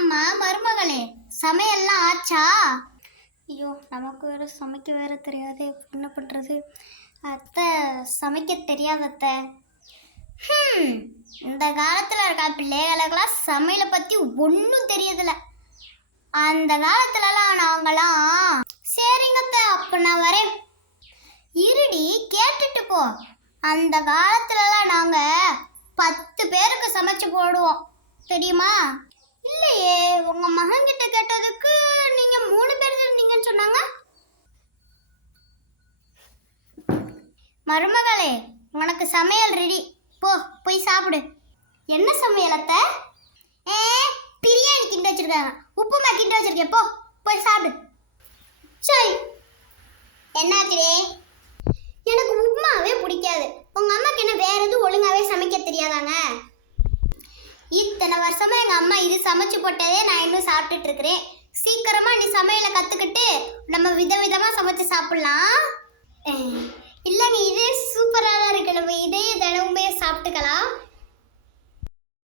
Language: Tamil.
அம்மா மருமகளே, சமையல்லாம் ஆச்சா? ஐயோ, நமக்கு வேற சமைக்க வேற தெரியாது, என்ன பண்றது? அத்தை சமைக்க தெரியாது அத்தை. இந்த காலத்துல இருக்க பிள்ளைகளுக்கெல்லாம் சமையலை பத்தி ஒன்றும் தெரியதில்ல. அந்த காலத்துலலாம் நாங்களாம் சரிங்க அத்தை, அப்ப நான் வரேன். இருடி, கேட்டுட்டு போ. அந்த காலத்துலலாம் நாங்க 10 பேருக்கு சமைச்சு போடுவோம், தெரியுமா? இல்லையே, உங்க மகன் கிட்ட கேட்டதுக்கு நீங்க 3 பேர் இருந்தீங்கன்னு சொன்னாங்க. மருமகளே, உனக்கு சமையல் ரெடி, போ போய் சாப்பிடு. என்ன சமையல் அத்தை? பிரியாணி கிண்டி வச்சிருக்காங்க, உப்புமா கிண்டி வச்சிருக்கேன், போ போய் சாப்பிடு. சரி. என்னாச்சு? எனக்கு உப்புமாவே பிடிக்காது. உங்க அம்மாக்கு என்ன வேற எதுவும் ஒழுங்காவே சமைக்க தெரியாதாங்க? இத்தனை வருஷமா எங்க அம்மா இது சமைச்சு போட்டதே நான் இன்னும் சாப்பிட்டுட்டு இருக்கிறேன். சீக்கிரமா நீ சமையலை கத்துக்கிட்டு நம்ம விதவிதமா சமைச்சு சாப்பிடலாம். இல்லைங்க, இதே சூப்பரா தான் இருக்கு, நம்ம இதே தினமுமே சாப்பிட்டுக்கலாம்.